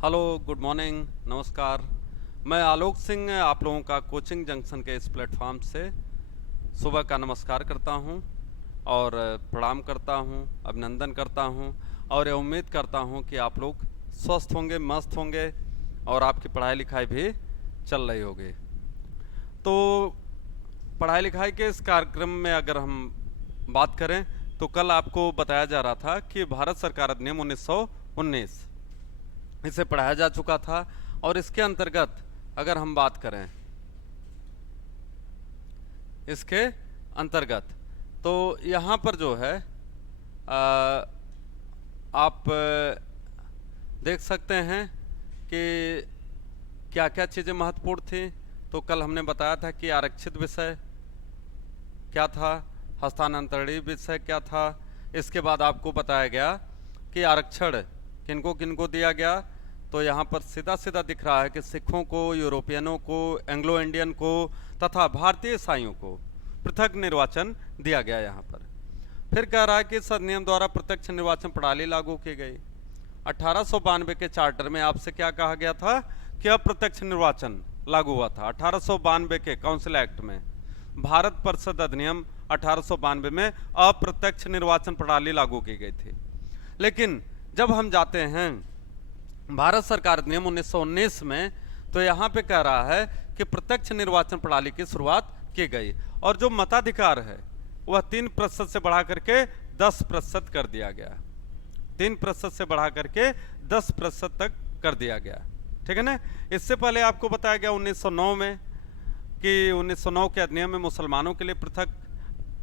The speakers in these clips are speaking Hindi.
हेलो, गुड मॉर्निंग, नमस्कार। मैं आलोक सिंह आप लोगों का कोचिंग जंक्शन के इस प्लेटफॉर्म से सुबह का नमस्कार करता हूं और प्रणाम करता हूं, अभिनंदन करता हूं और ये उम्मीद करता हूं कि आप लोग स्वस्थ होंगे, मस्त होंगे और आपकी पढ़ाई लिखाई भी चल रही होगी। तो पढ़ाई लिखाई के इस कार्यक्रम में अगर हम बात करें तो कल आपको बताया जा रहा था कि भारत सरकार अधिनियम 1919 इसे पढ़ाया जा चुका था और इसके अंतर्गत अगर हम बात करें इसके अंतर्गत तो यहाँ पर जो है आप देख सकते हैं कि क्या क्या चीज़ें महत्वपूर्ण थी। तो कल हमने बताया था कि आरक्षित विषय क्या था, हस्तांतरणीय विषय क्या था। इसके बाद आपको बताया गया कि आरक्षण किनको किनको दिया गया। तो यहाँ पर सीधा सीधा दिख रहा है कि सिखों को, यूरोपियनों को, एंग्लो इंडियन को तथा भारतीय ईसाइयों को पृथक निर्वाचन दिया गया। यहाँ पर फिर कह रहा है कि इस अधिनियम द्वारा प्रत्यक्ष निर्वाचन प्रणाली लागू की गई। 1892 के चार्टर में आपसे क्या कहा गया था कि अप्रत्यक्ष निर्वाचन लागू हुआ था। 1892 के काउंसिल एक्ट में भारत परिषद अधिनियम 1892 में अप्रत्यक्ष निर्वाचन प्रणाली लागू की गई थी। लेकिन जब हम जाते हैं भारत सरकार अधिनियम 1919 में तो यहाँ पे कह रहा है कि प्रत्यक्ष निर्वाचन प्रणाली की शुरुआत की गई और जो मताधिकार है वह 3% से बढ़ा करके 10% कर दिया गया। 3% से बढ़ा करके 10% तक कर दिया गया। ठीक है ना। इससे पहले आपको बताया गया 1909 में कि 1909 के अधिनियम में मुसलमानों के लिए पृथक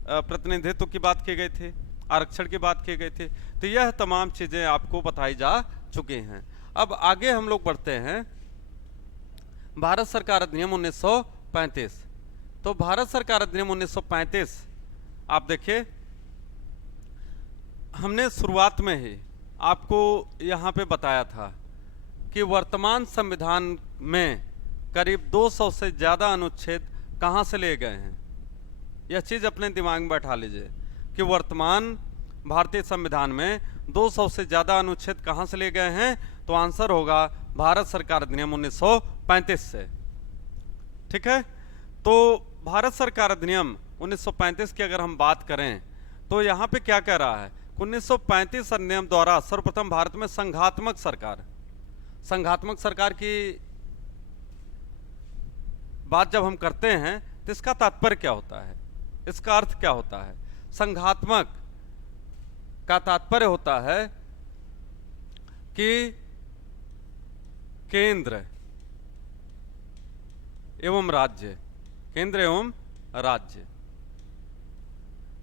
प्रतिनिधित्व की बात की गई थी, आरक्षण की बात की गई थी। तो यह तमाम चीजें आपको बताई जा चुकी हैं। अब आगे हम लोग बढ़ते हैं भारत सरकार अधिनियम 1935। तो भारत सरकार अधिनियम 1935 आप देखिए, हमने शुरुआत में ही आपको यहाँ पे बताया था कि वर्तमान संविधान में करीब 200 से ज़्यादा अनुच्छेद कहाँ से लिए गए हैं। यह चीज़ अपने दिमाग में बैठा लीजिए कि वर्तमान भारतीय संविधान में 200 से ज़्यादा अनुच्छेद कहाँ से लिए गए हैं। तो आंसर होगा भारत सरकार अधिनियम 1935 से। ठीक है। तो भारत सरकार अधिनियम 1935 की अगर हम बात करें तो यहाँ पे क्या कह रहा है, 1935 अधिनियम द्वारा सर्वप्रथम भारत में संघात्मक सरकार की बात जब हम करते हैं तो इसका तात्पर्य क्या होता है, इसका अर्थ क्या होता है। संघात्मक का तात्पर्य होता है कि केंद्र एवं राज्य, केंद्र एवं राज्य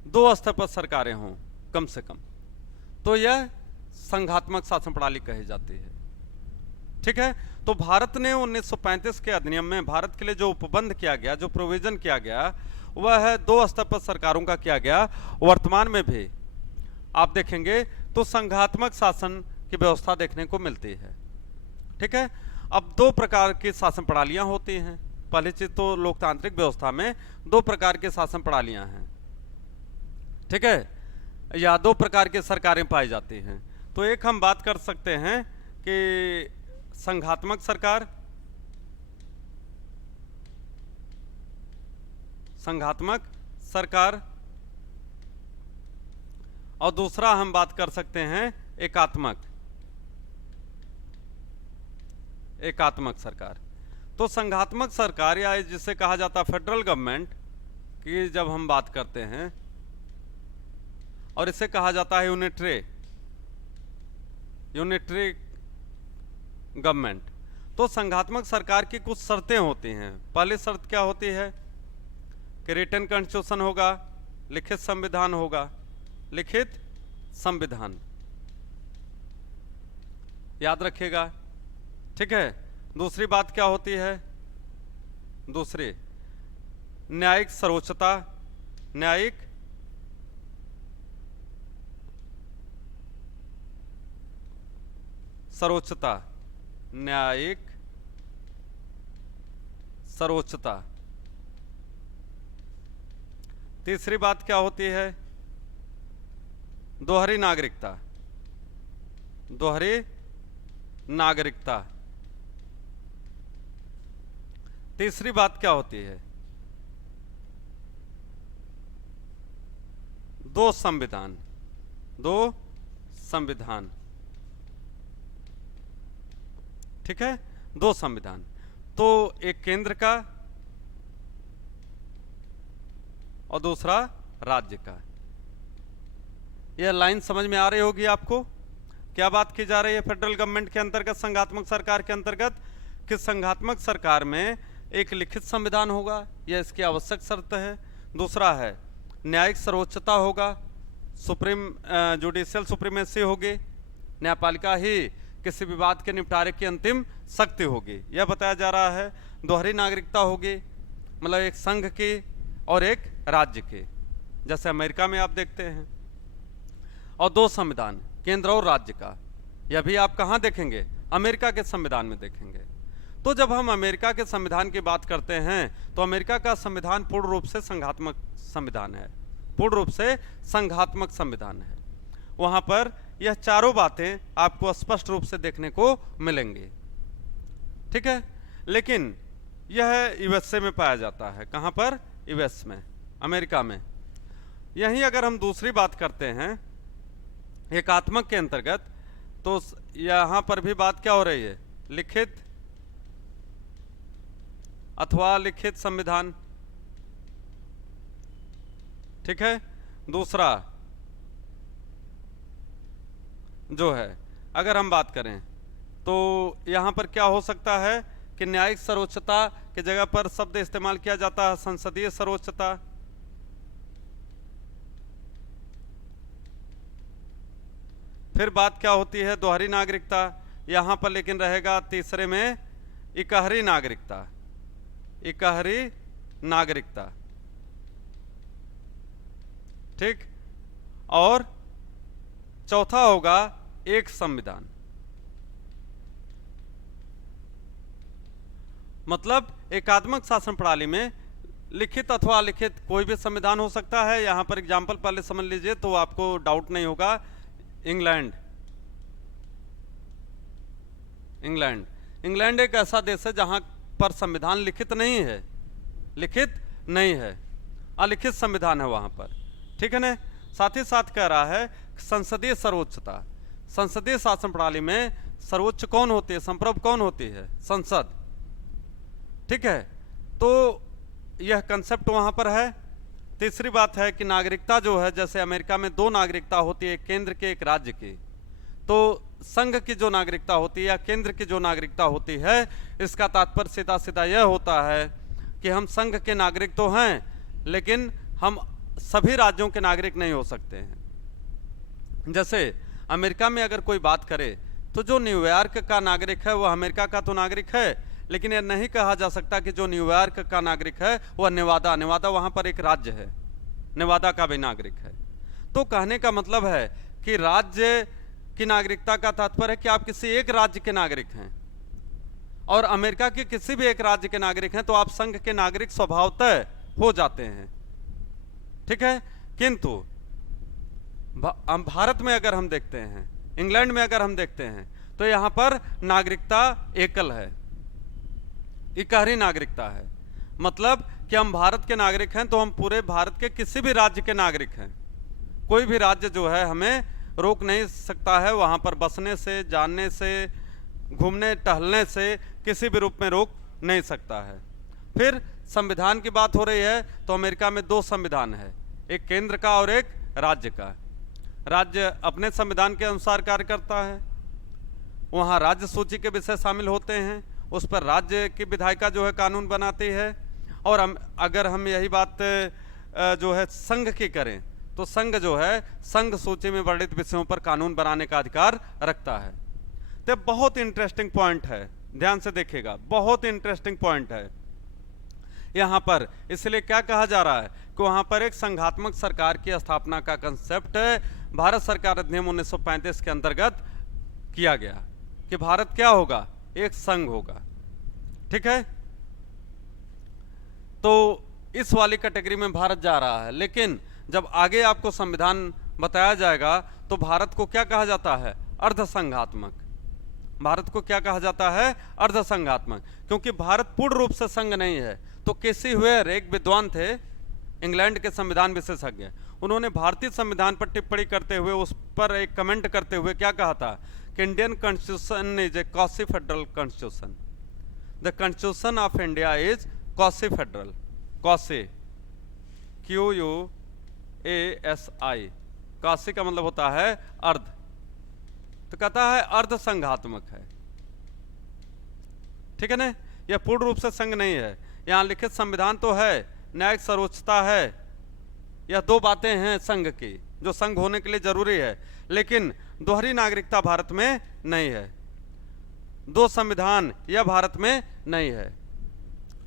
दो स्तर पर सरकारें हों कम से कम, तो यह संघात्मक शासन प्रणाली कही जाती है। ठीक है। तो भारत ने 1935 के अधिनियम में भारत के लिए जो उपबंध किया गया, जो प्रोविजन किया गया, वह है दो स्तर पर सरकारों का किया गया। वर्तमान में भी आप देखेंगे तो संघात्मक शासन की व्यवस्था देखने को मिलती है। ठीक है। अब दो प्रकार की शासन प्रणालियां होती हैं। पहली चीज तो लोकतांत्रिक व्यवस्था में दो प्रकार की शासन प्रणालियां हैं। ठीक है। या दो प्रकार की सरकारें पाई जाती हैं। तो एक हम बात कर सकते हैं कि संघात्मक सरकार, और दूसरा हम बात कर सकते हैं एकात्मक सरकार। तो संघात्मक सरकार या जिसे कहा जाता है फेडरल गवर्नमेंट की जब हम बात करते हैं, और इसे कहा जाता है यूनिटरी गवर्नमेंट। तो संघात्मक सरकार की कुछ शर्तें होती हैं। पहली शर्त क्या होती है कि रिटन कॉन्स्टिट्यूशन होगा, लिखित संविधान होगा, लिखित संविधान याद रखिएगा। ठीक है। दूसरी बात क्या होती है, दूसरी न्यायिक सर्वोच्चता, न्यायिक सर्वोच्चता। तीसरी बात क्या होती है, दोहरी नागरिकता, दोहरी नागरिकता। तीसरी बात क्या होती है? दो संविधान, दो संविधान, ठीक है, दो संविधान। तो एक केंद्र का और दूसरा राज्य का। यह लाइन समझ में आ रही होगी आपको? क्या बात की जा रही है फेडरल गवर्नमेंट के अंतर्गत, संघात्मक सरकार के अंतर्गत? कि संघात्मक सरकार में एक लिखित संविधान होगा, यह इसकी आवश्यक शर्त है। दूसरा है न्यायिक सर्वोच्चता होगा, सुप्रीम जुडिशियल सुप्रीमेसी होगी, न्यायपालिका ही किसी विवाद के निपटारे की अंतिम शक्ति होगी, यह बताया जा रहा है। दोहरी नागरिकता होगी, मतलब एक संघ की और एक राज्य की, जैसे अमेरिका में आप देखते हैं। और दो संविधान, केंद्र और राज्य का, यह भी आप कहाँ देखेंगे? अमेरिका के संविधान में देखेंगे। तो जब हम अमेरिका के संविधान की बात करते हैं तो अमेरिका का संविधान पूर्ण रूप से संघात्मक संविधान है, पूर्ण रूप से संघात्मक संविधान है। वहां पर यह चारों बातें आपको स्पष्ट रूप से देखने को मिलेंगी, ठीक है। लेकिन यह यूएसए में पाया जाता है। कहां पर? यूएस में, अमेरिका में। यहीं अगर हम दूसरी बात करते हैं एकात्मक के अंतर्गत, तो यहां पर भी बात क्या हो रही है? लिखित अथवा लिखित संविधान, ठीक है। दूसरा जो है, अगर हम बात करें तो यहां पर क्या हो सकता है कि न्यायिक सर्वोच्चता की जगह पर शब्द इस्तेमाल किया जाता है संसदीय सर्वोच्चता। फिर बात क्या होती है? दोहरी नागरिकता। यहां पर लेकिन रहेगा तीसरे में इकहरी नागरिकता, इकहरी नागरिकता, ठीक। और चौथा होगा एक संविधान। मतलब एकात्मक शासन प्रणाली में लिखित अथवा अलिखित कोई भी संविधान हो सकता है। यहां पर एग्जाम्पल पहले समझ लीजिए तो आपको डाउट नहीं होगा। इंग्लैंड, इंग्लैंड, इंग्लैंड एक ऐसा देश है जहां पर संविधान लिखित नहीं है, लिखित नहीं है, अलिखित संविधान है वहां पर, ठीक है ना। साथ ही साथ कह रहा है संसदीय सर्वोच्चता। संसदीय शासन प्रणाली में सर्वोच्च कौन होती है? संप्रभु कौन होती है? संसद, ठीक है। तो यह कंसेप्ट वहां पर है। तीसरी बात है कि नागरिकता जो है, जैसे अमेरिका में दो नागरिकता होती है, एक केंद्र की एक राज्य की। तो संघ की जो नागरिकता होती है या केंद्र की जो नागरिकता होती है, इसका तात्पर्य सीधा सीधा यह होता है कि हम संघ के नागरिक तो हैं लेकिन हम सभी राज्यों के नागरिक नहीं हो सकते हैं। जैसे अमेरिका में अगर कोई बात करे तो जो न्यूयॉर्क का नागरिक है वह अमेरिका का तो नागरिक है, लेकिन यह नहीं कहा जा सकता कि जो न्यूयॉर्क का नागरिक है वह नेवादा, नेवादा वहां पर एक राज्य है, नेवादा का भी नागरिक है। तो कहने का मतलब है कि राज्य की नागरिकता का तात्पर्य है कि आप किसी एक राज्य के नागरिक हैं और अमेरिका के किसी भी एक राज्य के नागरिक हैं तो आप संघ के नागरिक स्वभावतः हो जाते हैं, ठीक है। किंतु भारत में अगर हम देखते हैं, इंग्लैंड में अगर हम देखते हैं तो यहां पर नागरिकता एकल है, इकहरी नागरिकता है। मतलब कि हम भारत के नागरिक हैं तो हम पूरे भारत के किसी भी राज्य के नागरिक हैं। कोई भी राज्य जो है हमें रोक नहीं सकता है वहां पर बसने से, जानने से, घूमने टहलने से, किसी भी रूप में रोक नहीं सकता है। फिर संविधान की बात हो रही है तो अमेरिका में दो संविधान है, एक केंद्र का और एक राज्य का। राज्य अपने संविधान के अनुसार कार्य करता है, वहां राज्य सूची के विषय शामिल होते हैं, उस पर राज्य की विधायिका जो है कानून बनाती है। और अगर हम यही बात जो है संघ की करें तो संघ जो है संघ सूची में वर्णित विषयों पर कानून बनाने का अधिकार रखता है। तो बहुत इंटरेस्टिंग पॉइंट है, ध्यान से देखिएगा, बहुत इंटरेस्टिंग पॉइंट है यहां पर। इसलिए क्या कहा जा रहा है कि वहां पर एक संघात्मक सरकार की स्थापना का कंसेप्ट भारत सरकार अधिनियम 1935 के अंतर्गत किया गया कि भारत क्या होगा? एक संघ होगा, ठीक है। तो इस वाली कैटेगरी में भारत जा रहा है। लेकिन जब आगे आपको संविधान बताया जाएगा तो भारत को क्या कहा जाता है? अर्ध संघात्मक, भारत को क्या कहा जाता है? अर्ध संघात्मक, क्योंकि भारत पूर्ण रूप से संघ नहीं है। तो केसी हुएर एक विद्वान थे, इंग्लैंड के संविधान विशेषज्ञ, उन्होंने भारतीय संविधान पर टिप्पणी करते हुए उस पर एक कमेंट करते हुए क्या कहा था कि Indian constitution is a quasi federal constitution, the constitution of India is quasi federal, quasi QUASI, quasi का मतलब होता है अर्ध, तो कहता है अर्ध संघात्मक है, ठीक है ना, यह पूर्ण रूप से संघ नहीं है। यहाँ लिखित संविधान तो है, न्यायिक सर्वोच्चता है, यह दो बातें हैं संघ की जो संघ होने के लिए जरूरी है, लेकिन दोहरी नागरिकता भारत में नहीं है, दो संविधान यह भारत में नहीं है,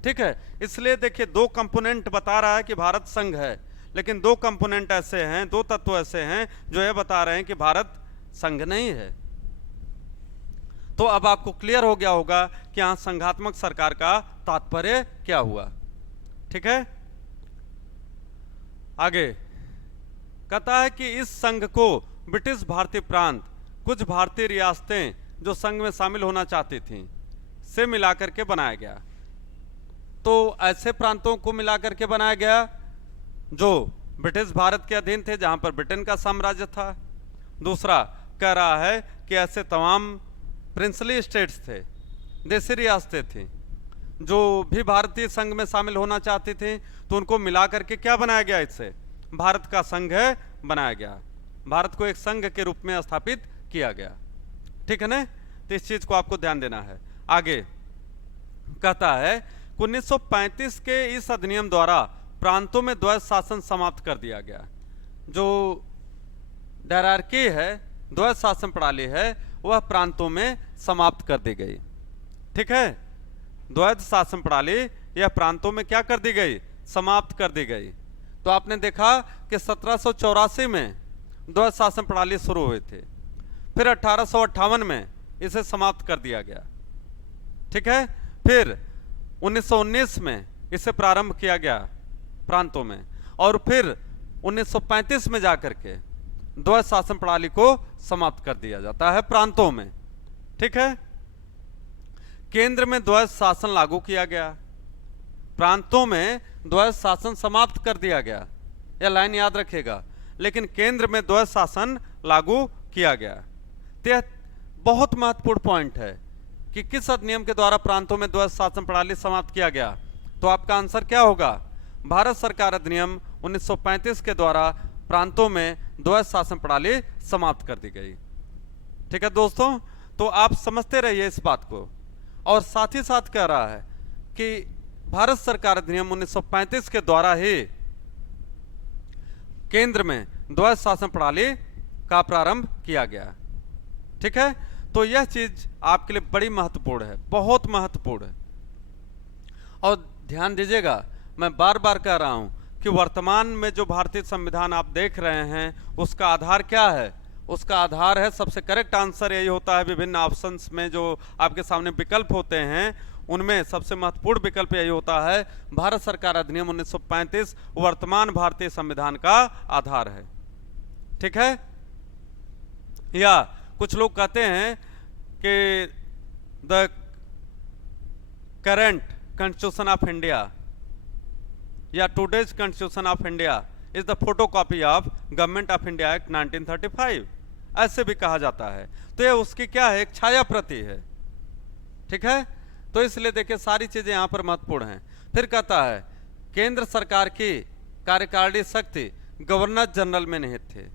ठीक है। इसलिए देखिए दो कंपोनेंट बता रहा है कि भारत संघ है, लेकिन दो कंपोनेंट ऐसे हैं, दो तत्व ऐसे हैं जो यह बता रहे हैं कि भारत संघ नहीं है। तो अब आपको क्लियर हो गया होगा कि यहां संघात्मक सरकार का तात्पर्य क्या हुआ, ठीक है। आगे कहता है कि इस संघ को ब्रिटिश भारतीय प्रांत, कुछ भारतीय रियासतें जो संघ में शामिल होना चाहती थीं, से मिलाकर के बनाया गया। तो ऐसे प्रांतों को मिलाकर के बनाया गया जो ब्रिटिश भारत के अधीन थे, जहां पर ब्रिटेन का साम्राज्य था। दूसरा कह रहा है कि ऐसे तमाम प्रिंसली स्टेट्स थे, देशी रियासतें थीं, जो भी भारतीय संघ में शामिल होना चाहती थी, तो उनको मिलाकर के क्या बनाया गया, इससे भारत का संघ बनाया गया, भारत को एक संघ के रूप में स्थापित किया गया, ठीक है ना। तो इस चीज को आपको ध्यान देना है। आगे कहता है 1935 के इस अधिनियम द्वारा प्रांतों में द्वैध शासन समाप्त कर दिया गया। जो डायरार्की है, द्वैध शासन प्रणाली है, वह प्रांतों में समाप्त कर दी गई, ठीक है। द्वैध शासन प्रणाली यह प्रांतों में क्या कर दी गई, समाप्त कर दी गई। तो आपने देखा कि 1784 में द्वैध शासन प्रणाली शुरू हुई थी, फिर 1858 में इसे समाप्त कर दिया गया, ठीक है। फिर 1919 में इसे प्रारंभ किया गया प्रांतों में, और फिर 1935 में जाकर के द्वैध शासन प्रणाली को समाप्त कर दिया जाता है प्रांतों में, ठीक है। केंद्र में द्वैध शासन लागू किया गया, प्रांतों में द्वैध शासन समाप्त कर दिया गया, यह लाइन याद रखिएगा, लेकिन केंद्र में द्वैध शासन लागू किया गया। तो यह बहुत महत्वपूर्ण पॉइंट है कि किस अधिनियम के द्वारा प्रांतों में द्वैध शासन प्रणाली समाप्त किया गया। तो आपका आंसर क्या होगा, भारत सरकार अधिनियम 1935 के द्वारा प्रांतों में द्वैध शासन प्रणाली समाप्त कर दी गई, ठीक है दोस्तों। तो आप समझते रहिए इस बात को, और साथ ही साथ कह रहा है कि भारत सरकार अधिनियम 1935 के द्वारा ही केंद्र में द्वैध शासन प्रणाली का प्रारंभ किया गया, ठीक है। तो यह चीज आपके लिए बड़ी महत्वपूर्ण है, बहुत महत्वपूर्ण है। और ध्यान दीजिएगा, मैं बार बार कह रहा हूं कि वर्तमान में जो भारतीय संविधान आप देख रहे हैं उसका आधार क्या है, उसका आधार है, सबसे करेक्ट आंसर यही होता है, विभिन्न ऑप्शंस में जो आपके सामने विकल्प होते हैं उनमें सबसे महत्वपूर्ण विकल्प यही होता है, भारत सरकार अधिनियम 1935 वर्तमान भारतीय संविधान का आधार है, ठीक है। या कुछ लोग कहते हैं कि the current constitution of India या today's constitution of India is the photocopy of government of India act 1935, ऐसे भी कहा जाता है। तो यह उसकी क्या है, एक छाया प्रति है, ठीक है। तो इसलिए देखिए सारी चीजें यहां पर महत्वपूर्ण हैं। फिर कहता है केंद्र सरकार की कार्यकारिणी शक्ति गवर्नर जनरल में निहित थे।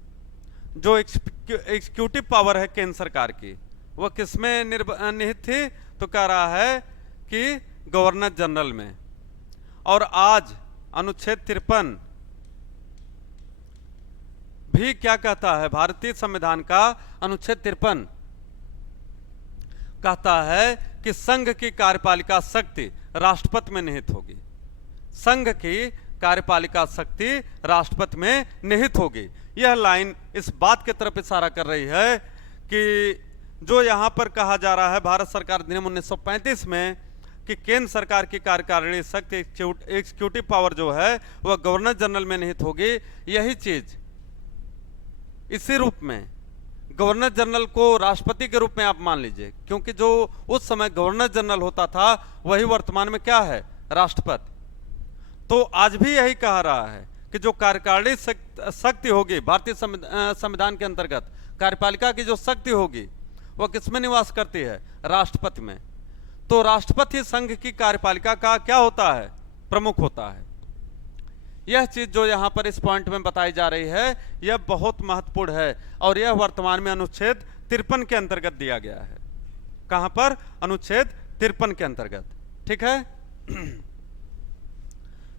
जो एग्जीक्यूटिव पावर है केंद्र सरकार की, वह किसमें निहित थी, तो कह रहा है कि गवर्नर जनरल में। और आज अनुच्छेद 53 भी क्या कहता है, भारतीय संविधान का अनुच्छेद 53 कहता है कि संघ की कार्यपालिका शक्ति राष्ट्रपति में निहित होगी, संघ की कार्यपालिका शक्ति राष्ट्रपति में निहित होगी। यह लाइन इस बात की तरफ इशारा कर रही है कि जो यहां पर कहा जा रहा है भारत सरकार अधिनियम 1935 में कि केंद्र सरकार की कार्यकारिणी शक्ति एग्जीक्यूटिव पावर जो है वह गवर्नर जनरल में निहित होगी, यही चीज इसी रूप में गवर्नर जनरल को राष्ट्रपति के रूप में आप मान लीजिए, क्योंकि जो उस समय गवर्नर जनरल होता था वही वर्तमान में क्या है, राष्ट्रपति। तो आज भी यही कहा रहा है कि जो कार्यकारिणी शक्ति होगी भारतीय संविधान के अंतर्गत, कार्यपालिका की जो शक्ति होगी वह किसमें निवास करती है, राष्ट्रपति में। तो राष्ट्रपति संघ की कार्यपालिका का क्या होता है, प्रमुख होता है। यह चीज जो यहां पर इस पॉइंट में बताई जा रही है यह बहुत महत्वपूर्ण है, और यह वर्तमान में अनुच्छेद 53 के अंतर्गत दिया गया है। कहां पर, अनुच्छेद 53 के अंतर्गत, ठीक है।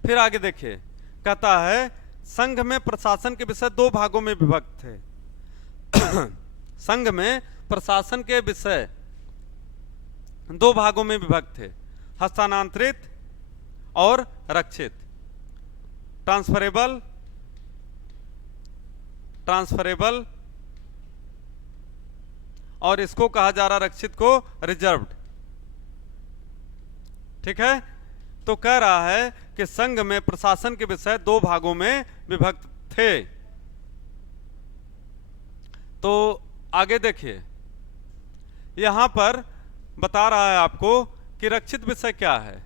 फिर आगे देखिए, कहता है संघ में प्रशासन के विषय दो भागों में विभक्त थे। संघ में प्रशासन के विषय दो भागों में विभक्त थे, हस्तांतरित और रक्षित, ट्रांसफरेबल और इसको कहा जा रहा रक्षित को रिजर्व्ड, ठीक है। तो कह रहा है कि संघ में प्रशासन के विषय दो भागों में विभक्त थे। तो आगे देखिए, यहां पर बता रहा है आपको कि रक्षित विषय क्या है।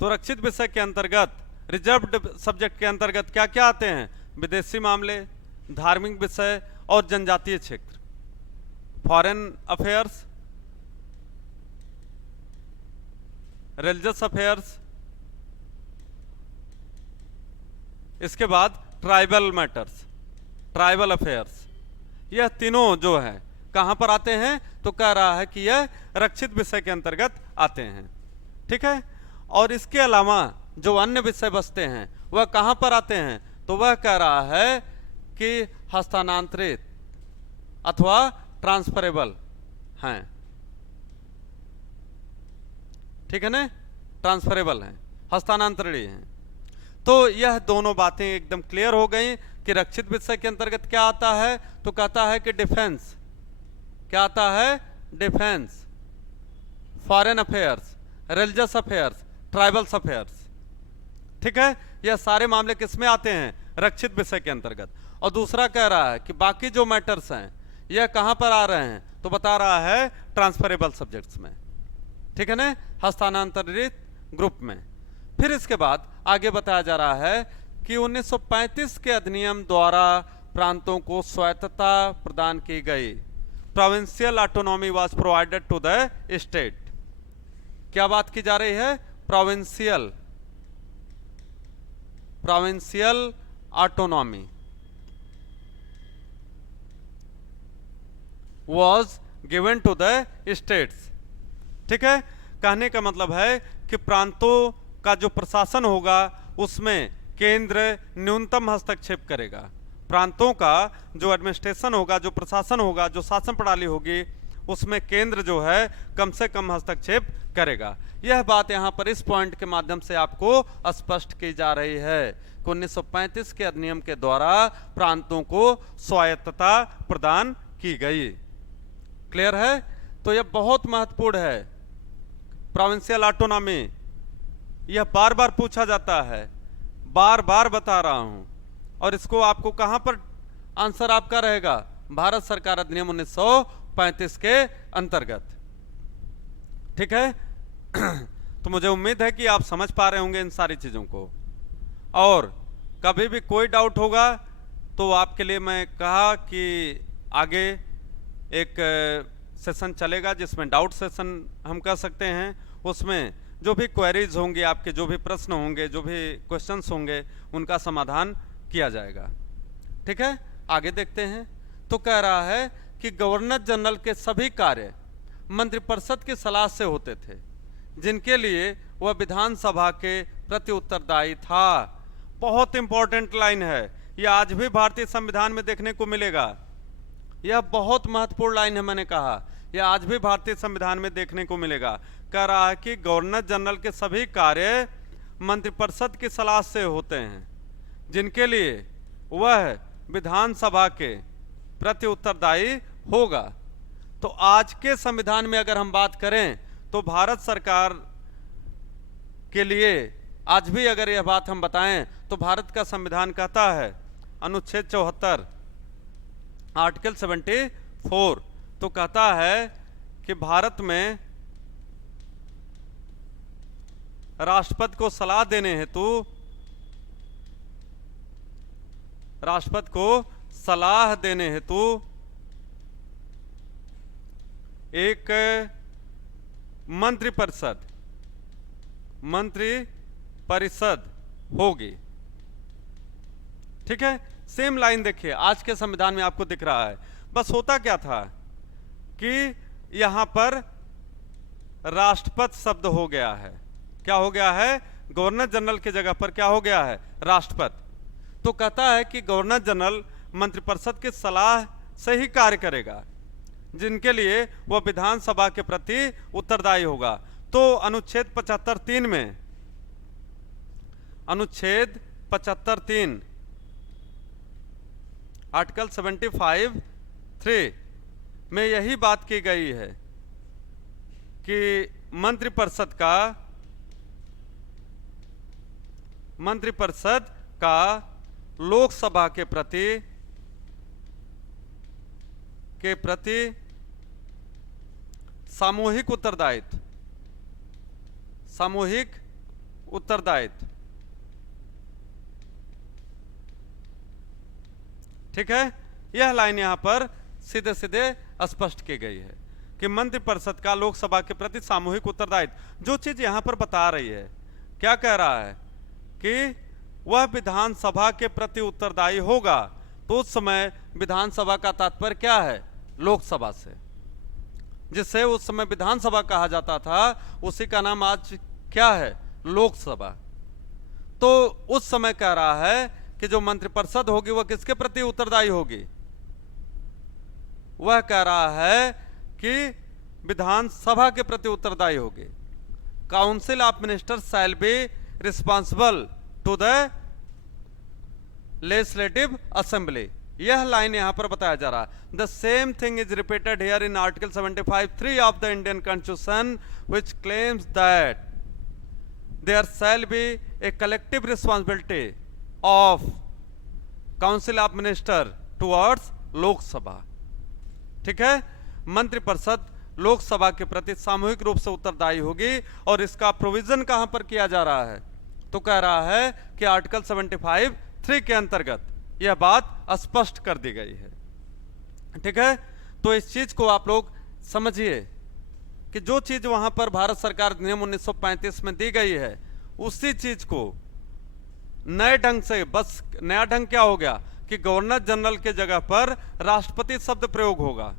तो रक्षित विषय के अंतर्गत, रिजर्व्ड सब्जेक्ट के अंतर्गत क्या क्या आते हैं, विदेशी मामले, धार्मिक विषय और जनजातीय क्षेत्र, फॉरेन अफेयर्स, रिलीजियस अफेयर्स, इसके बाद ट्राइबल मैटर्स, ट्राइबल अफेयर्स। यह तीनों जो है कहां पर आते हैं, तो कह रहा है कि यह रक्षित विषय के अंतर्गत आते हैं, ठीक है। और इसके अलावा जो अन्य विषय बचते हैं वह कहां पर आते हैं, तो वह कह रहा है कि हस्तांतरित अथवा ट्रांसफरेबल हैं, ठीक है ना, ट्रांसफरेबल हैं, हस्तांतरणीय हैं। तो यह दोनों बातें एकदम क्लियर हो गई कि रक्षित विषय के अंतर्गत क्या आता है, तो कहता है कि डिफेंस, क्या आता है, defence, foreign affairs, religious affairs, tribals affairs, ठीक है। यह सारे मामले किसमें आते हैं, रक्षित विषय के अंतर्गत। और दूसरा कह रहा है कि बाकी जो मैटर्स हैं यह कहां पर आ रहे हैं, तो बता रहा है ट्रांसफरेबल सब्जेक्ट्स में, ठीक है ना, हस्तांतरित ग्रुप में। फिर इसके बाद आगे बताया जा रहा है कि 1935 के अधिनियम द्वारा प्रांतों को स्वायत्तता प्रदान की गई, provincial autonomy was provided to the state. क्या बात की जा रही है, provincial autonomy was given to the states, ठीक है। कहने का मतलब है कि प्रांतों का जो प्रशासन होगा उसमें केंद्र न्यूनतम हस्तक्षेप करेगा। प्रांतों का जो एडमिनिस्ट्रेशन होगा, जो प्रशासन होगा, जो शासन प्रणाली होगी, उसमें केंद्र जो है कम से कम हस्तक्षेप करेगा। यह बात यहाँ पर इस पॉइंट के माध्यम से आपको स्पष्ट की जा रही है कि 1935 के अधिनियम के द्वारा प्रांतों को स्वायत्तता प्रदान की गई। क्लियर है। तो यह बहुत महत्वपूर्ण है, प्रोविंशियल ऑटोनॉमी। यह बार बार पूछा जाता है, बार बार बता रहा हूं। और इसको आपको कहां पर आंसर आपका रहेगा, भारत सरकार अधिनियम 1935 के अंतर्गत, ठीक है। तो मुझे उम्मीद है कि आप समझ पा रहे होंगे इन सारी चीजों को। और कभी भी कोई डाउट होगा तो आपके लिए मैं कहा कि आगे एक सेशन चलेगा जिसमें डाउट सेशन हम कर सकते हैं। उसमें जो भी क्वेरीज होंगी, आपके जो भी प्रश्न होंगे, जो भी क्वेश्चंस होंगे, उनका समाधान किया जाएगा, ठीक है। आगे देखते हैं। तो कह रहा है कि गवर्नर जनरल के सभी कार्य मंत्रिपरिषद की सलाह से होते थे, जिनके लिए वह विधानसभा के प्रति उत्तरदायी था। बहुत इंपॉर्टेंट लाइन है, यह आज भी भारतीय संविधान में देखने को मिलेगा। यह बहुत महत्वपूर्ण लाइन है, मैंने कहा यह आज भी भारतीय संविधान में देखने को मिलेगा। कह रहा है कि गवर्नर जनरल के सभी कार्य मंत्रिपरिषद की सलाह से होते हैं, जिनके लिए वह विधानसभा के प्रति उत्तरदायी होगा। तो आज के संविधान में अगर हम बात करें तो भारत सरकार के लिए आज भी अगर यह बात हम बताएं तो भारत का संविधान कहता है, अनुच्छेद 74 आर्टिकल 74 4। तो कहता है कि भारत में राष्ट्रपति को सलाह देने हेतु, राष्ट्रपति को सलाह देने हेतु एक मंत्रिपरिषद होगी। ठीक है, सेम लाइन देखिए आज के संविधान में आपको दिख रहा है। बस होता क्या था कि यहां पर राष्ट्रपति शब्द हो गया है। क्या हो गया है? गवर्नर जनरल की जगह पर क्या हो गया है? राष्ट्रपति। तो कहता है कि गवर्नर जनरल मंत्रिपरिषद की सलाह से ही कार्य करेगा, जिनके लिए वह विधानसभा के प्रति उत्तरदायी होगा। तो अनुच्छेद 75(3) में, अनुच्छेद 75(3) आर्टिकल 75(3) में यही बात की गई है कि मंत्रिपरिषद का लोकसभा के प्रति सामूहिक उत्तरदायित्व। ठीक है, यह लाइन यहां पर सीधे सीधे स्पष्ट की गई है कि मंत्रिपरिषद का लोकसभा के प्रति सामूहिक उत्तरदायित्व। जो चीज यहां पर बता रही है, क्या कह रहा है कि वह विधानसभा के प्रति उत्तरदायी होगा। तो उस समय विधानसभा का तात्पर्य क्या है? लोकसभा से, जिससे उस समय विधानसभा कहा जाता था, उसी का नाम आज क्या है? लोकसभा। तो उस समय कह रहा है कि जो मंत्रिपरिषद होगी वह किसके प्रति उत्तरदायी होगी? वह कह रहा है कि विधानसभा के प्रति उत्तरदायी होगी। Council of minister shall be responsible to the legislative assembly. यह लाइन यहां पर बताया जा रहा है। The same thing is repeated here in article 75(3) of the Indian constitution which claims that there shall be a collective responsibility of council of minister towards Lok Sabha. ठीक है, मंत्रिपरिषद लोकसभा के प्रति सामूहिक रूप से उत्तरदायी होगी। और इसका प्रोविजन कहां पर किया जा रहा है? तो कह रहा है कि आर्टिकल 75(3) के अंतर्गत यह बात स्पष्ट कर दी गई है। ठीक है, तो इस चीज को आप लोग समझिए कि जो चीज वहां पर भारत सरकार अधिनियम 1935 में दी गई है, उसी चीज को नए ढंग से, बस नया ढंग क्या हो गया कि गवर्नर जनरल के जगह पर राष्ट्रपति शब्द प्रयोग होगा।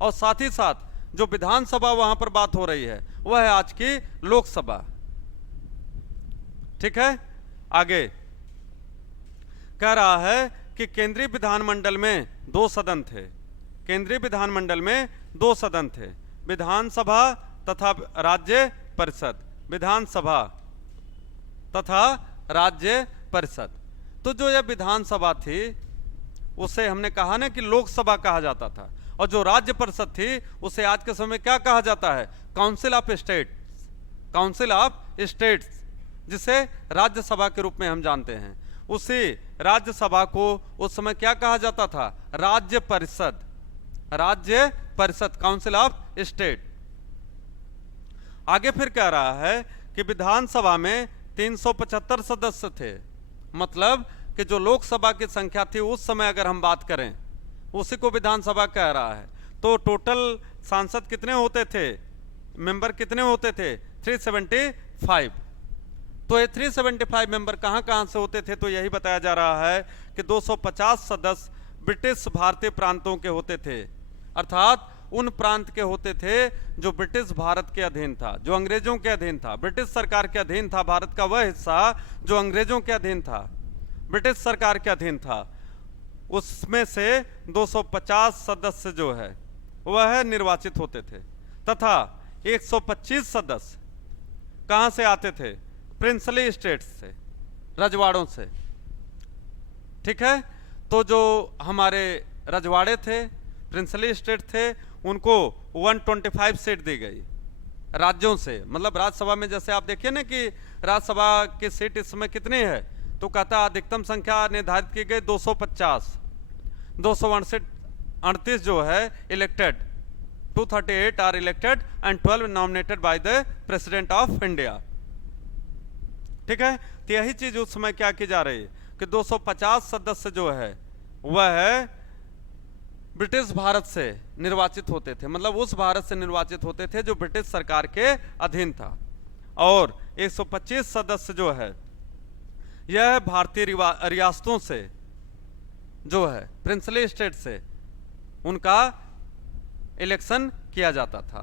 और साथ ही साथ जो विधानसभा वहां पर बात हो रही है वह है आज की लोकसभा। ठीक है, आगे कह रहा है कि केंद्रीय विधानमंडल में 2 सदन थे। केंद्रीय विधानमंडल में 2 सदन थे, विधानसभा तथा राज्य परिषद। विधानसभा तथा राज्य परिषद। तो जो यह विधानसभा थी उसे हमने कहा ना कि लोकसभा कहा जाता था, और जो राज्य परिषद थी उसे आज के समय क्या कहा जाता है? Council of states. Council of states, जिसे राज्यसभा के रूप में हम जानते हैं। उसी राज्यसभा को उस समय क्या कहा जाता था? राज्य परिषद। राज्य परिषद, काउंसिल ऑफ स्टेट। आगे फिर कह रहा है कि विधानसभा में 375 सदस्य थे। मतलब कि जो लोकसभा की संख्या थी उस समय अगर हम बात करें, उसी को विधानसभा कह रहा है। तो टोटल सांसद कितने होते थे? मेंबर कितने होते थे? 375। तो ये 375 मेंबर कहां कहां से होते थे? तो यही बताया जा रहा है कि 250 सदस्य ब्रिटिश भारतीय प्रांतों के होते थे, अर्थात उन प्रांत के होते थे जो ब्रिटिश भारत के अधीन था, जो अंग्रेजों के अधीन था। ब्रिटिश सरकार के अधीन था भारत का वह हिस्सा जो अंग्रेजों के अधीन था, ब्रिटिश सरकार के अधीन था। उसमें से 250 सदस्य जो है वह निर्वाचित होते थे, तथा 125 सदस्य कहां से आते थे? प्रिंसली स्टेट्स से, रजवाड़ों से। ठीक है, तो जो हमारे रजवाड़े थे, प्रिंसली स्टेट थे, उनको 125 सीट दी गई राज्यों से। मतलब राज्यसभा में जैसे आप देखिए ना कि राज्यसभा की सीट इस समय कितनी है, तो कहता अधिकतम संख्या निर्धारित की गई 250, 268 38 जो है elected, 238 are elected and 12 nominated by the president of India. ठीक है, तो यही चीज उस समय क्या की जा रही है कि 250 सदस्य जो है वह ब्रिटिश भारत से निर्वाचित होते थे, मतलब उस भारत से निर्वाचित होते थे जो ब्रिटिश सरकार के अधीन था, और 125 सदस्य जो है यह भारतीय रियासतों से जो है प्रिंसली स्टेट से उनका इलेक्शन किया जाता था।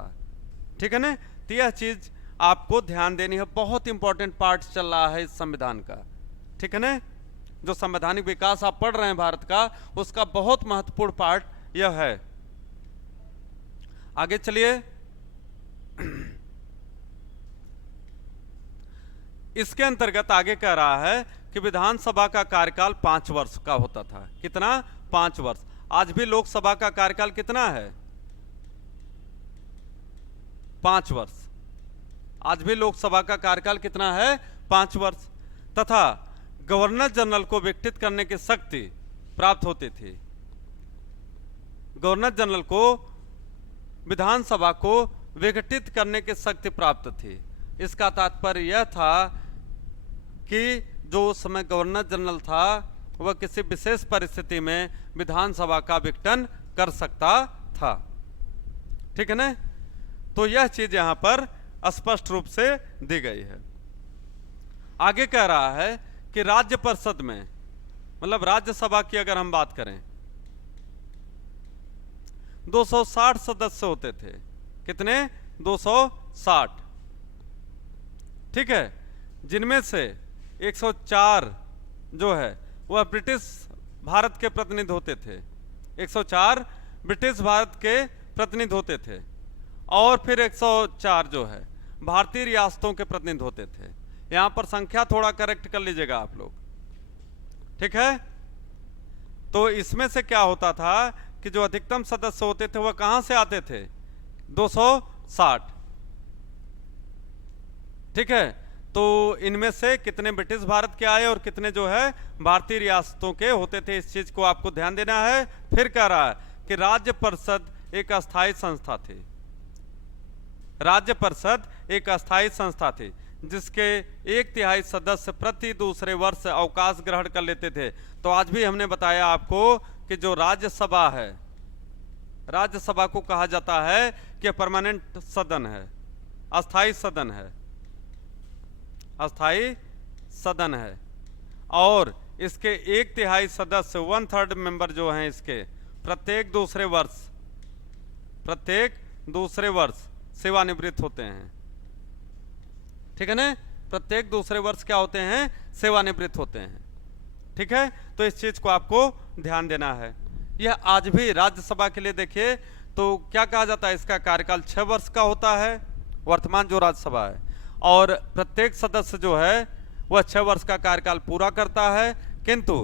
ठीक है ना, तो यह चीज आपको ध्यान देनी है, बहुत इंपॉर्टेंट पार्ट चल रहा है इस संविधान का। ठीक है ना, जो संवैधानिक विकास आप पढ़ रहे हैं भारत का, उसका बहुत महत्वपूर्ण पार्ट यह है। आगे चलिए, इसके अंतर्गत आगे कह रहा है कि विधानसभा का कार्यकाल 5 वर्ष का होता था। कितना? 5 वर्ष। आज भी लोकसभा का कार्यकाल कितना है? 5 वर्ष। आज भी लोकसभा का कार्यकाल कितना है? 5 वर्ष। तथा गवर्नर जनरल को विघटित करने की शक्ति प्राप्त होती थी। गवर्नर जनरल को विधानसभा को विघटित करने की शक्ति प्राप्त थी। इसका तात्पर्य यह था कि जो उस समय गवर्नर जनरल था वह किसी विशेष परिस्थिति में विधानसभा का विघटन कर सकता था। ठीक है ना, तो यह चीज यहां पर स्पष्ट रूप से दी गई है। आगे कह रहा है कि राज्य परिषद में, मतलब राज्यसभा की अगर हम बात करें, 260 सदस्य होते थे। कितने? 260। ठीक है, जिनमें से 104 जो है वह ब्रिटिश भारत के प्रतिनिधि होते थे। 104 ब्रिटिश भारत के प्रतिनिधि होते थे, और फिर 104 जो है भारतीय रियासतों के प्रतिनिधि होते थे। यहां पर संख्या थोड़ा करेक्ट कर लीजिएगा आप लोग। ठीक है, तो इसमें से क्या होता था कि जो अधिकतम सदस्य होते थे वह कहां से आते थे? 260। ठीक है, तो इनमें से कितने ब्रिटिश भारत के आए और कितने जो है भारतीय रियासतों के होते थे, इस चीज को आपको ध्यान देना है। फिर कह रहा है कि राज्य परिषद एक अस्थायी संस्था थी। राज्य परिषद एक अस्थायी संस्था थी जिसके 1/3 सदस्य प्रति दूसरे वर्ष अवकाश ग्रहण कर लेते थे। तो आज भी हमने बताया आपको कि जो राज्यसभा है, राज्यसभा को कहा जाता है कि परमानेंट सदन है, अस्थायी सदन है, अस्थायी सदन है, और इसके 1/3 सदस्य 1/3 मेंबर जो हैं इसके प्रत्येक दूसरे वर्ष सेवानिवृत्त होते हैं। ठीक है ना, प्रत्येक दूसरे वर्ष क्या होते हैं? सेवानिवृत्त होते हैं। ठीक है, तो इस चीज को आपको ध्यान देना है। यह आज भी राज्यसभा के लिए देखिए तो क्या कहा जाता है, इसका कार्यकाल 6 वर्ष का होता है, वर्तमान जो राज्यसभा है, और प्रत्येक सदस्य जो है वह 6 वर्ष का कार्यकाल पूरा करता है, किंतु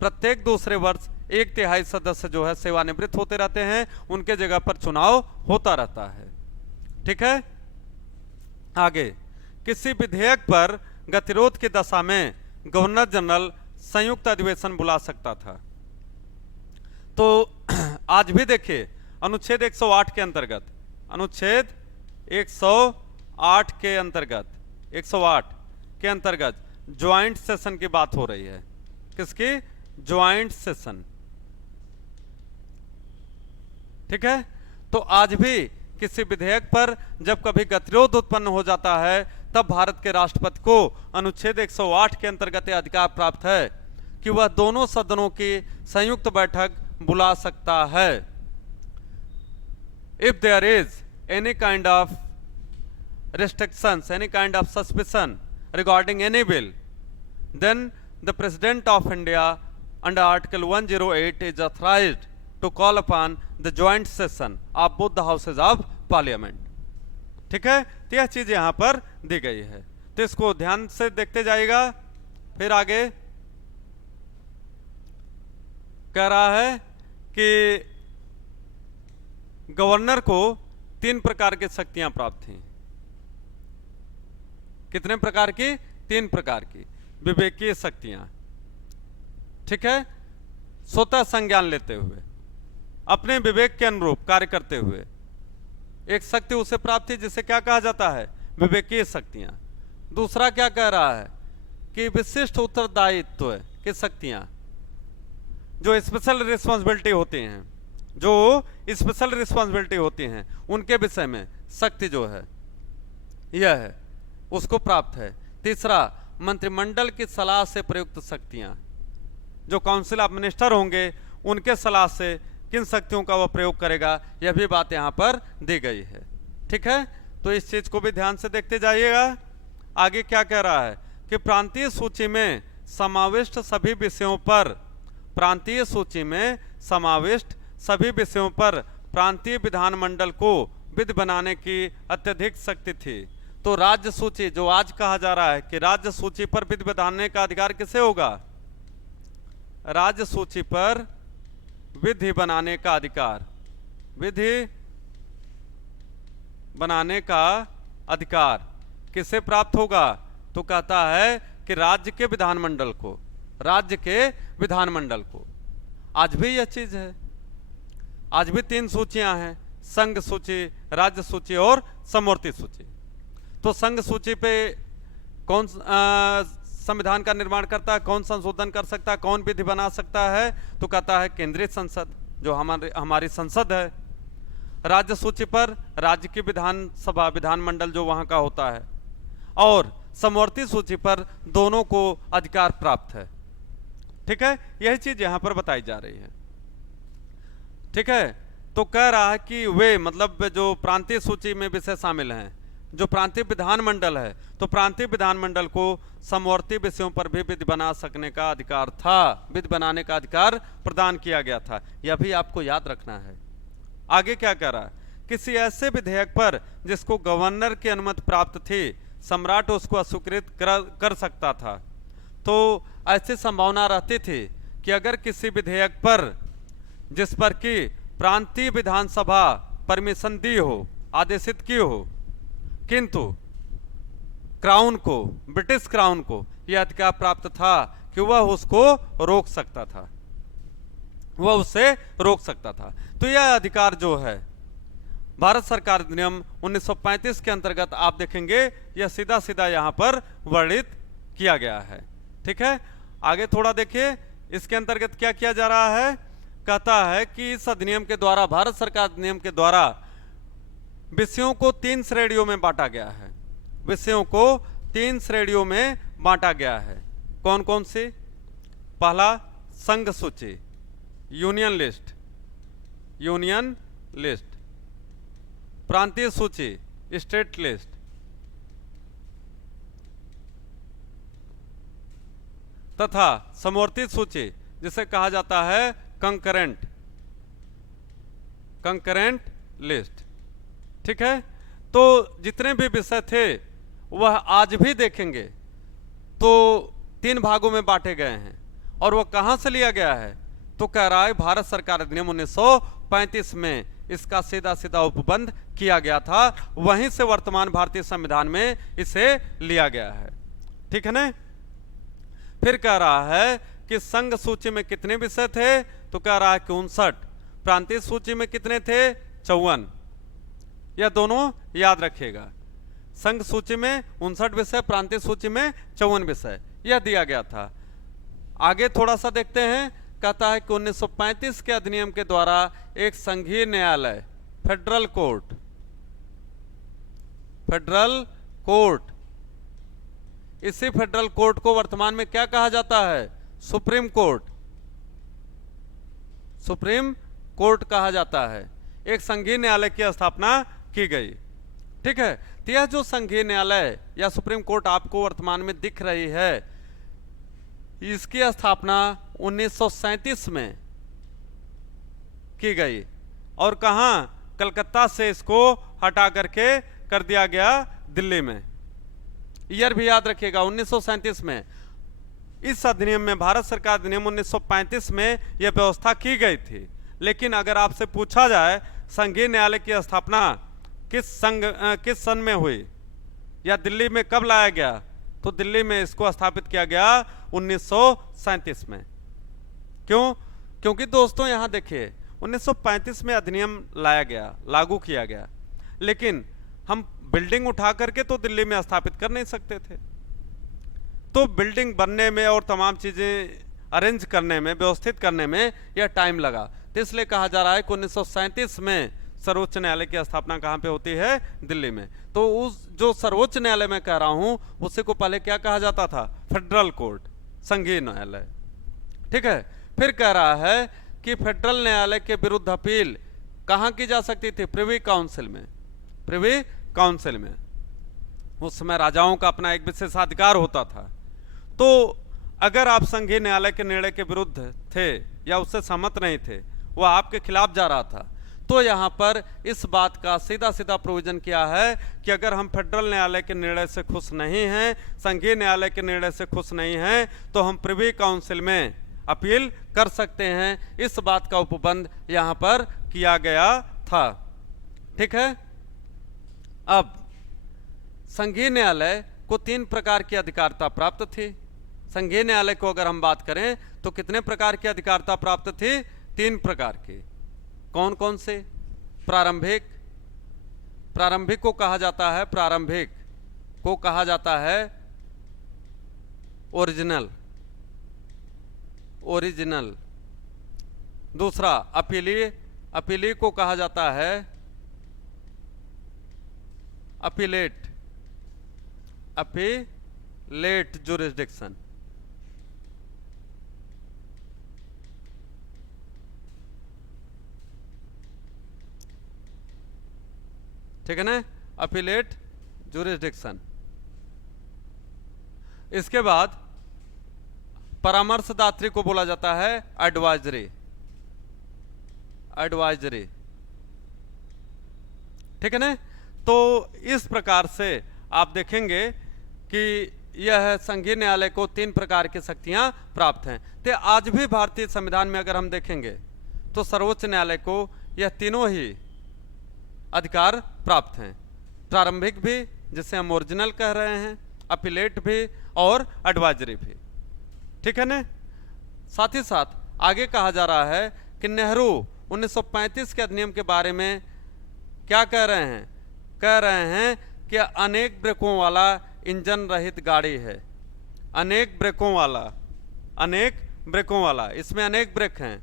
प्रत्येक दूसरे वर्ष 1/3 सदस्य जो है सेवानिवृत्त होते रहते हैं, उनके जगह पर चुनाव होता रहता है। ठीक है, आगे, किसी विधेयक पर गतिरोध की दशा में गवर्नर जनरल संयुक्त अधिवेशन बुला सकता था। तो आज भी देखिए अनुच्छेद 108 के अंतर्गत, अनुच्छेद 108 के अंतर्गत, 108 के अंतर्गत ज्वाइंट सेशन की बात हो रही है। किसकी? Joint session. ठीक है, तो आज भी किसी विधेयक पर जब कभी गतिरोध उत्पन्न हो जाता है तब भारत के राष्ट्रपति को अनुच्छेद 108 के अंतर्गत यह अधिकार प्राप्त है कि वह दोनों सदनों की संयुक्त बैठक बुला सकता है। If there is any kind of restrictions, any kind of suspicion regarding any bill, then the President of India under Article 108 is authorized to call upon the joint session of both the houses of Parliament. ठीक है, तो यह चीज यहां पर दी गई है, तो इसको ध्यान से देखते जाइएगा। फिर आगे कह रहा है कि गवर्नर को 3 प्रकार की शक्तियां प्राप्त थीं। कितने प्रकार की? 3 प्रकार की विवेकीय शक्तियां। ठीक है, स्वतः संज्ञान लेते हुए, अपने विवेक के अनुरूप कार्य करते हुए। एक शक्ति उसे प्राप्त थी जिसे क्या कहा जाता है, विवेकीय शक्तियां। दूसरा क्या कह रहा है कि विशिष्ट उत्तरदायित्व की शक्तियां, जो स्पेशल रिस्पॉन्सिबिलिटी होती हैं, जो स्पेशल रिस्पॉन्सिबिलिटी होती हैं, उनके विषय में शक्ति जो है यह है, उसको प्राप्त है। तीसरा, मंत्रिमंडल की सलाह से प्रयुक्त शक्तियां, जो काउंसिल ऑफ मिनिस्टर होंगे उनके सलाह से किन शक्तियों का वह प्रयोग करेगा, यह भी बात यहाँ पर दी गई है। ठीक है, तो इस चीज को भी ध्यान से देखते जाइएगा। आगे क्या कह रहा है कि प्रांतीय सूची में समाविष्ट सभी विषयों पर, प्रांतीय सूची में समाविष्ट सभी विषयों पर प्रांतीय विधानमंडल को विधि बनाने की अत्यधिक शक्ति थी। तो राज्य सूची, जो आज कहा जा रहा है कि राज्य सूची पर विधि बनाने का अधिकार किसे होगा, राज्य सूची पर विधि बनाने का अधिकार, विधि बनाने का अधिकार किसे प्राप्त होगा, तो कहता है कि राज्य के विधानमंडल को, राज्य के विधानमंडल को। आज भी यह चीज है, आज भी 3 सूचियां हैं, संघ सूची, राज्य सूची और समवर्ती सूची। तो संघ सूची पे कौन संविधान का निर्माण करता है, कौन संशोधन कर सकता है, कौन विधि बना सकता है, तो कहता है केंद्रीय संसद, जो हमारी संसद है। राज्य सूची पर राज्य की विधानसभा, विधानमंडल जो वहां का होता है, और समवर्ती सूची पर दोनों को अधिकार प्राप्त है। ठीक है, यही चीज यहां पर बताई जा रही है। ठीक है, तो कह रहा है कि वे, मतलब जो प्रांतीय सूची में विषय शामिल हैं, जो प्रांतीय विधानमंडल है, तो प्रांतीय विधानमंडल को समवर्ती विषयों पर भी विधि बना सकने का अधिकार था, विधि बनाने का अधिकार प्रदान किया गया था। यह भी आपको याद रखना है। आगे क्या कह रहा है, किसी ऐसे विधेयक पर जिसको गवर्नर की अनुमति प्राप्त थी, सम्राट उसको अस्वीकृत कर सकता था। तो ऐसी संभावना रहती थी कि अगर किसी विधेयक पर, जिस पर कि प्रांतीय विधानसभा परमिशन दी हो, आदेशित की हो, किंतु क्राउन को, ब्रिटिश क्राउन को यह अधिकार प्राप्त था कि वह उसको रोक सकता था, वह उसे रोक सकता था। तो यह अधिकार जो है भारत सरकार अधिनियम 1935 के अंतर्गत आप देखेंगे, यह सीधा सीधा यहां पर वर्णित किया गया है। ठीक है, आगे थोड़ा देखिए, इसके अंतर्गत क्या किया जा रहा है। कहता है कि इस अधिनियम के द्वारा, भारत सरकार अधिनियम के द्वारा विषयों को 3 श्रेणियों में बांटा गया है, विषयों को 3 श्रेणियों में बांटा गया है। कौन कौन सी? पहला, संघ सूची, यूनियन लिस्ट, यूनियन लिस्ट। प्रांतीय सूची, स्टेट लिस्ट। तथा समवर्ती सूची, जिसे कहा जाता है कंकरेंट, कंकरेंट लिस्ट। ठीक है, तो जितने भी विषय थे वह आज भी देखेंगे तो 3 भागों में बांटे गए हैं। और वह कहां से लिया गया है, तो कह रहा है भारत सरकार अधिनियम 1935 में इसका सीधा सीधा उपबंध किया गया था, वहीं से वर्तमान भारतीय संविधान में इसे लिया गया है। ठीक है ना। फिर कह रहा है कि संघ सूची में कितने विषय थे, तो कह रहा है कि 59। प्रांतीय सूची में कितने थे, 54। यह दोनों याद रखिएगा, संघ सूची में 59 विषय, प्रांतीय सूची में 54 विषय, यह दिया गया था। आगे थोड़ा सा देखते हैं, कहता है कि 1935 के अधिनियम के द्वारा एक संघीय न्यायालय, फेडरल कोर्ट, फेडरल कोर्ट, इसी फेडरल कोर्ट को वर्तमान में क्या कहा जाता है, सुप्रीम कोर्ट, सुप्रीम कोर्ट कहा जाता है। एक संघीय न्यायालय की स्थापना की गई। ठीक है, तो यह जो संघीय न्यायालय या सुप्रीम कोर्ट आपको वर्तमान में दिख रही है, इसकी स्थापना 1937 में की गई। और कहां, कलकत्ता से इसको हटा करके कर दिया गया दिल्ली में। ईयर भी याद रखिएगा, 1937 में। इस अधिनियम में, भारत सरकार अधिनियम 1935 में यह व्यवस्था की गई थी। लेकिन अगर आपसे पूछा जाए संघीय न्यायालय की स्थापना किस सन में हुई या दिल्ली में कब लाया गया, तो दिल्ली में इसको स्थापित किया गया 1937 में। क्यों? क्योंकि दोस्तों यहां देखिए, 1935 में अधिनियम लाया गया, लागू किया गया, लेकिन हम बिल्डिंग उठा करके तो दिल्ली में स्थापित कर नहीं सकते थे। तो बिल्डिंग बनने में और तमाम चीज़ें अरेंज करने में, व्यवस्थित करने में यह टाइम लगा। तो इसलिए कहा जा रहा है कि 1937 में सर्वोच्च न्यायालय की स्थापना कहाँ पे होती है? दिल्ली में। तो उस जो सर्वोच्च न्यायालय मैं कह रहा हूँ उसी को पहले क्या कहा जाता था? फेडरल कोर्ट, संघीय न्यायालय। ठीक है। फिर कह रहा है कि फेडरल न्यायालय के विरुद्ध अपील कहाँ की जा सकती थी? प्रिवी काउंसिल में। प्रिवी काउंसिल में उस समय राजाओं का अपना एक विशेषाधिकार होता था। तो अगर आप संघीय न्यायालय के निर्णय के विरुद्ध थे या उससे सहमत नहीं थे, वह आपके खिलाफ जा रहा था, तो यहाँ पर इस बात का सीधा सीधा प्रोविजन किया है कि अगर हम फेडरल न्यायालय के निर्णय से खुश नहीं हैं, संघीय न्यायालय के निर्णय से खुश नहीं हैं, तो हम प्रिवी काउंसिल में अपील कर सकते हैं। इस बात का उपबंध यहाँ पर किया गया था। ठीक है। अब संघीय न्यायालय को 3 प्रकार की अधिकारिता प्राप्त थी। संघीय न्यायालय को अगर हम बात करें तो कितने प्रकार की अधिकारिता प्राप्त थी? 3 प्रकार की। कौन कौन से? प्रारंभिक, प्रारंभिक को कहा जाता है, प्रारंभिक को कहा जाता है ओरिजिनल, ओरिजिनल। दूसरा अपीलीय, अपीलीय को कहा जाता है अपीलेट, अपीलेट जुरिस्डिक्शन। ठीक है ना? Appellate jurisdiction. इसके बाद परामर्शदात्री को बोला जाता है एडवाइजरी, एडवाइजरी। ठीक है ना? तो इस प्रकार से आप देखेंगे कि यह संघीय न्यायालय को 3 प्रकार की शक्तियां प्राप्त हैं। तो आज भी भारतीय संविधान में अगर हम देखेंगे तो सर्वोच्च न्यायालय को यह तीनों ही अधिकार प्राप्त हैं। प्रारंभिक भी, जिसे हम ओरिजिनल कह रहे हैं, अपीलेट भी और एडवाइजरी भी। ठीक है ना? साथ ही साथ आगे कहा जा रहा है कि नेहरू 1935 के अधिनियम के बारे में क्या कह रहे हैं? कह रहे हैं कि अनेक ब्रेकों वाला इंजन रहित गाड़ी है। अनेक ब्रेकों वाला, अनेक ब्रेकों वाला, इसमें अनेक ब्रेक हैं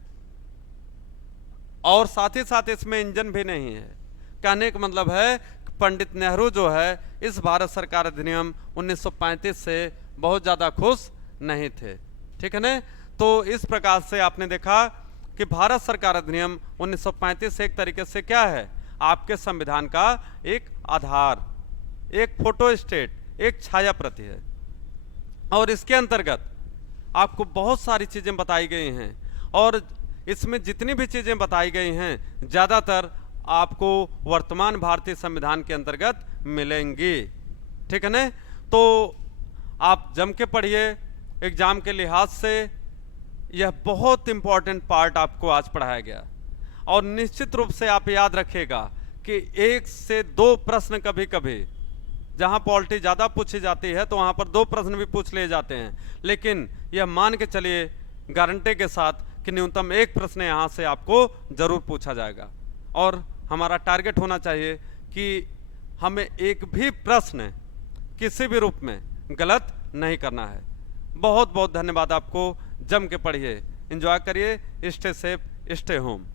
और साथ ही साथ इसमें इंजन भी नहीं है। कहने का मतलब है पंडित नेहरू जो है इस भारत सरकार अधिनियम 1935 से बहुत ज़्यादा खुश नहीं थे। ठीक है ना? तो इस प्रकार से आपने देखा कि भारत सरकार अधिनियम 1935 एक तरीके से क्या है? आपके संविधान का एक आधार, एक फोटोस्टेट, एक छाया प्रति है। और इसके अंतर्गत आपको बहुत सारी चीज़ें बताई गई हैं और इसमें जितनी भी चीज़ें बताई गई हैं ज़्यादातर आपको वर्तमान भारतीय संविधान के अंतर्गत मिलेंगी। ठीक है ना? तो आप जम के पढ़िए। एग्जाम के लिहाज से यह बहुत इंपॉर्टेंट पार्ट आपको आज पढ़ाया गया और निश्चित रूप से आप याद रखिएगा कि 1 से 2 प्रश्न कभी कभी, जहां पॉलिटी ज़्यादा पूछी जाती है तो वहां पर 2 प्रश्न भी पूछ लिए जाते हैं, लेकिन यह मान के चलिए गारंटी के साथ कि न्यूनतम 1 प्रश्न यहां से आपको जरूर पूछा जाएगा। और हमारा टारगेट होना चाहिए कि हमें एक भी प्रश्न किसी भी रूप में गलत नहीं करना है। बहुत बहुत धन्यवाद आपको। जम के पढ़िए, एंजॉय करिए, स्टे सेफ, स्टे होम।